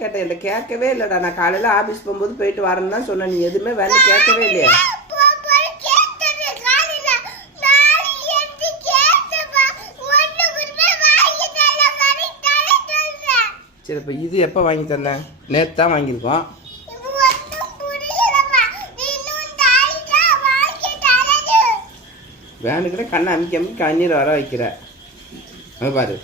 கேட்டேன், என்ன கேட்கவே இல்லைடா. நான் காலையில் ஆஃபீஸ் போகும்போது போயிட்டு வரேன்னு தான் சொன்னேன். நீ எதுவுமே வேணும் கேட்கவே இல்லையா? சரி, இப்போ இது எப்போ வாங்கி தந்தேன்? நேற்று தான் வாங்கியிருக்கோம். வேணுக்கிட்ட கண்ணை அமுக்கி அமுக்கி கண்ணீர் வர வைக்கிற. பாரு,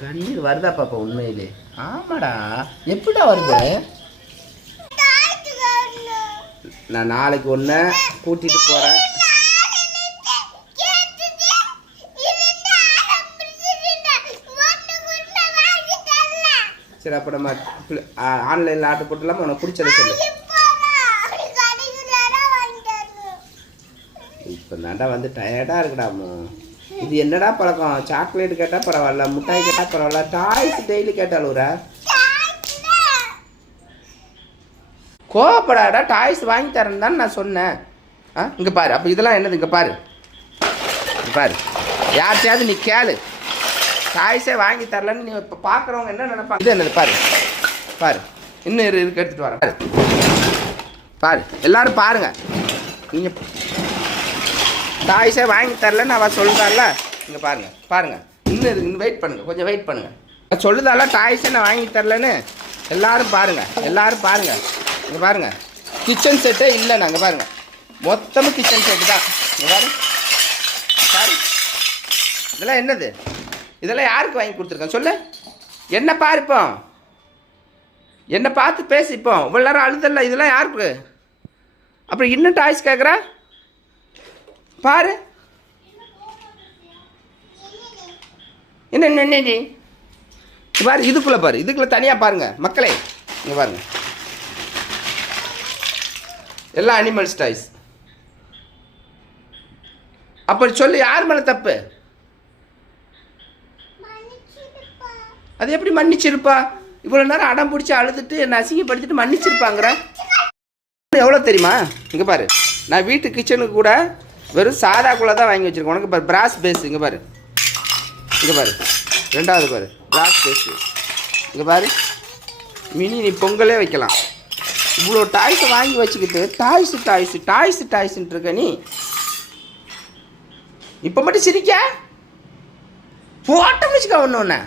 கண்ணீர் வருதா பாப்பா? உண்மையிலே ஆமாடா. எப்படிடா வருது? நான் நாளைக்கு ஒன்று கூட்டிகிட்டு போகிறேன். சரி, அப்போ நம்ம ஆன்லைனில் ஆர்டர் போட்டுலாமா? உனக்கு பிடிச்சத சொல்லு. இப்போ தாண்டா வந்து டயர்டாக இருக்குடாமோ. இது என்னடா பழக்கம்? சாக்லேட் கேட்டால் பரவாயில்ல, மிட்டாய் கேட்டால் பரவாயில்ல, டாய்ஸ் டெய்லி கேட்டாலுரா கோவப்படாடா. டாய்ஸ் வாங்கி தரேன்னு தான் நான் சொன்னேன். இங்கே பாரு. அப்போ இதெல்லாம் என்னது? இங்கே பாரு, பாரு. யார்கிட்டையாவது நீ கேளு, டாய்ஸே வாங்கி தரலன்னு. நீ இப்போ பார்க்குறவங்க என்ன நினைப்பாங்க? இது என்னது? பாரு பாரு, இன்னும் இருக்கு, எடுத்துகிட்டு வரேன். பாரு பாரு, எல்லோரும் பாருங்கள். நீங்கள் டாய்ஸே வாங்கி தரலன்னு அவள் சொல்லுதால. இங்கே பாருங்கள் பாருங்கள், இன்னும் இருக்குது. இன்னும் வெயிட் பண்ணுங்கள், கொஞ்சம் வெயிட் பண்ணுங்கள். சொல்லுதால டாய்ஸே நான் வாங்கி தரலன்னு. எல்லோரும் பாருங்கள், எல்லோரும் பாருங்கள். இங்கே பாருங்கள், கிச்சன் செட்டே இல்லை. நாங்கள் பாருங்கள், மொத்தமும் கிச்சன் செட்டு தான். இங்கே பாரு பாரு, இதெல்லாம் என்னது? இதெல்லாம் யாருக்கு வாங்கி கொடுத்துருக்கேன் சொல்லு? என்ன பாருப்போம், என்னை பார்த்து பேசிப்போம். இவ்வளோ நேரம் அழுதல்ல, இதெல்லாம் யாருக்கு? அப்புறம் இன்னும் டாய்ஸ் கேட்குற பாரு. என்ன என்னடி பாரு, இதுக்குள்ளே பாரு, இதுக்குள்ளே தனியாக பாருங்கள் மக்களே. இங்கே பாருங்கள், எல்லாம் அனிமல்ஸ் டாய்ஸ். அப்படி சொல்லி யார் மேலே தப்பு? அது எப்படி மன்னிச்சிருப்பா? இவ்வளோ நேரம் அடம் பிடிச்சி அழுதுட்டு என்னை அசிங்கப்படுத்திட்டு மன்னிச்சிருப்பாங்கிற. எவ்வளோ தெரியுமா? இங்கே பாரு, நான் வீட்டு கிச்சனுக்கு கூட வெறும் சாதாக்குள்ளே தான் வாங்கி வச்சுருக்கேன். உனக்கு பாரு, பிராஸ் பேஸ். இங்கே பாரு, இங்கே பாரு, ரெண்டாவது பாரு, பிராஸ் பேஸு. இங்கே பாரு, மினி நீ பொங்கலே வைக்கலாம். இவ்வளோ டாய்ஸை வாங்கி வச்சுக்கிட்டு டாய்ஸு டாய்ஸு டாய்ஸு டாய்ஸுன்ட்டு இருக்க நீ. இப்போ மட்டும் சிரிக்க போட்டோம்னு வச்சுக்க ஒன்று ஒன்று.